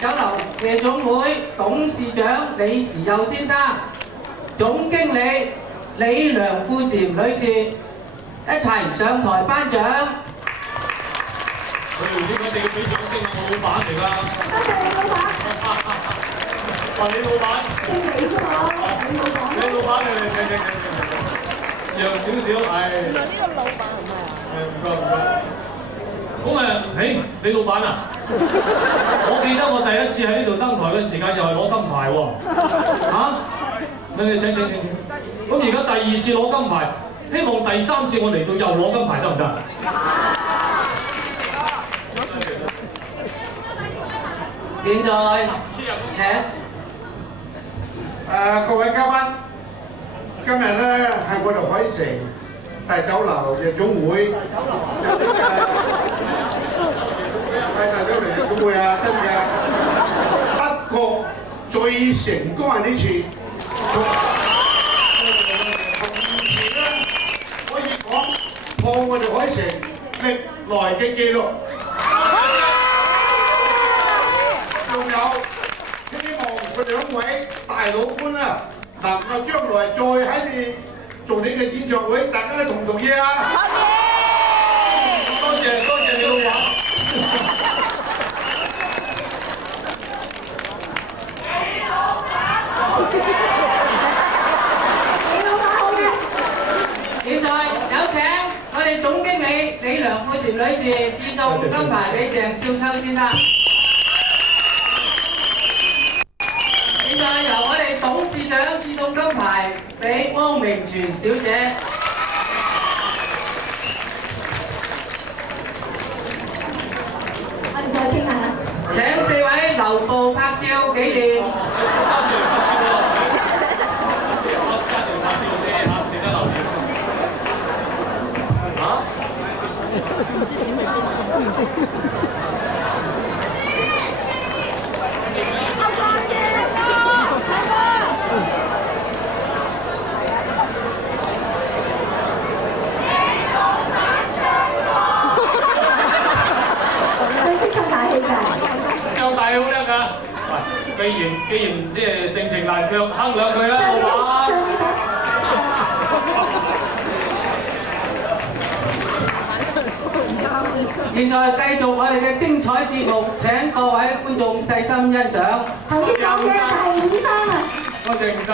酒樓夜總會董事長李時佑先生、總經理李梁富嬋女士一齊上台頒獎。佢哋點解你要俾獎先？我老闆嚟㗎。多謝李老闆。話你老闆。姓李啫嘛，李老闆。你老闆讓少少，係。呢個老闆係咪啊？唔該唔該。咁你老闆啊？我記得我第一次喺呢度登台嘅時間又係攞金牌喎。嚇？你請。咁而家第二次攞金牌，希望第三次我嚟到又攞金牌得唔得？現在請各位嘉賓，今日咧係我哋海城大酒樓夜總會大酒樓夜總會啊，真嘅不過最成功係呢次，從前咧可以講破我哋海城歷來嘅記錄。仲有希望佢兩位大老倌啊，能夠將來再喺你做你嘅演唱會，大家同唔同意啊？多謝你老闆。現在有請我哋總經理李梁富嬋女士致送金牌俾鄭少秋先生。現在由我哋董事長致送金牌俾汪明荃小姐。我哋再傾下。請4位留步拍照紀念。唱大好叻㗎！既然即係盛情難卻，哼兩句啦，老闆。現在繼續我哋嘅精彩節目，請各位觀眾細心欣賞。頭先講嘅係伍生啊。多謝伍生。